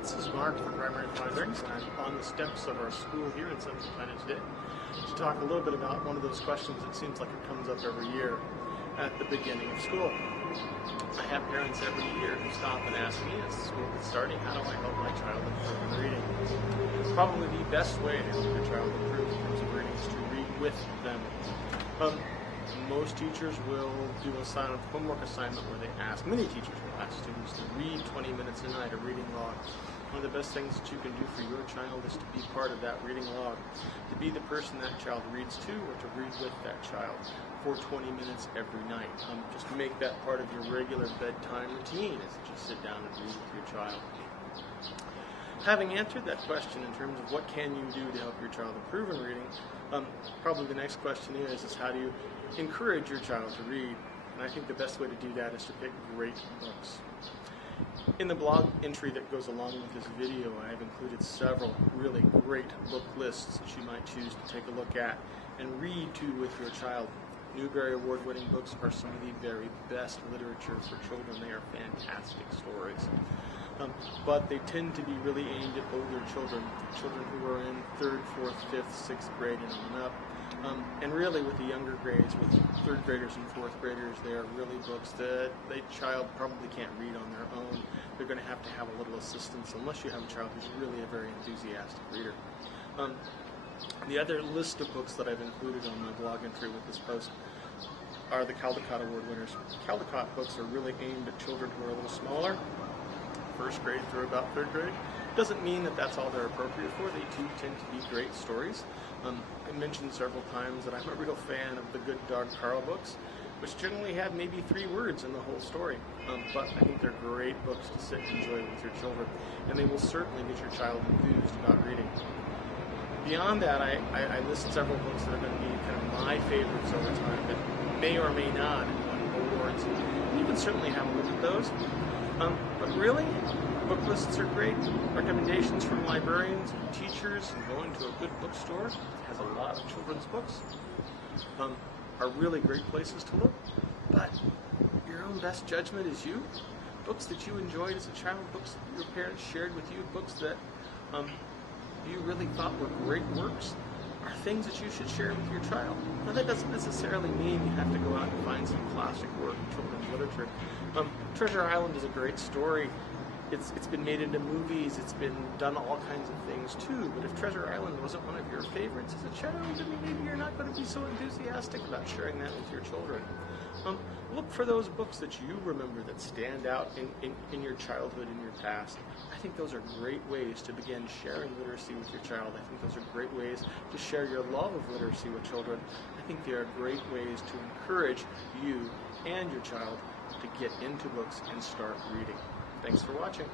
This is Mark from Primary Fine Arts, and I'm on the steps of our school here in Central China today to talk a little bit about one of those questions that seems like it comes up every year at the beginning of school. I have parents every year who stop and ask me, as school gets starting, how do I help my child improve in reading? Probably the best way to help your child improve in terms of reading is to read with them. Most teachers will do a silent homework assignment where they ask, many teachers will ask students to read 20 minutes a night, a reading log. One of the best things that you can do for your child is to be part of that reading log, to be the person that child reads to or to read with that child for 20 minutes every night. Just make that part of your regular bedtime routine is to just sit down and read with your child. Having answered that question in terms of what can you do to help your child improve in reading, probably the next question is how do you encourage your child to read? And I think the best way to do that is to pick great books. In the blog entry that goes along with this video, I have included several really great book lists that you might choose to take a look at and read to with your child. Newbery Award-winning books are some of the very best literature for children. They are fantastic stories. But they tend to be really aimed at older children who are in 3rd, 4th, 5th, 6th grade and on up. And really with the younger grades, with 3rd graders and 4th graders, they are really books that the child probably can't read on their own. They're going to have a little assistance unless you have a child who's really a very enthusiastic reader. The other list of books that I've included on my blog entry with this post are the Caldecott Award winners. Caldecott books are really aimed at children who are a little smaller, 1st grade through about 3rd grade. Doesn't mean that that's all they're appropriate for. They too tend to be great stories. I mentioned several times that I'm a real fan of the Good Dog Carl books, which generally have maybe 3 words in the whole story. But I think they're great books to sit and enjoy with your children, and they will certainly get your child enthused about reading. Beyond that, I list several books that are going to be kind of my favorites over time that may or may not have won awards. You can certainly have a look at those. But really, book lists are great. Recommendations from librarians and teachers and going to a good bookstore that has a lot of children's books are really great places to look. But your own best judgment is you. Books that you enjoyed as a child, books that your parents shared with you, books that you really thought were great works, are things that you should share with your child. Now that doesn't necessarily mean you have to go out and find some classic work in children's literature. Treasure Island is a great story. It's been made into movies, it's been done all kinds of things too, but if Treasure Island wasn't one of your favorites as a child, then maybe you're not going to be so enthusiastic about sharing that with your children. Look for those books that you remember that stand out in your childhood, in your past. I think those are great ways to begin sharing literacy with your child. I think those are great ways to share your love of literacy with children. I think they are great ways to encourage you and your child to get into books and start reading. Thanks for watching.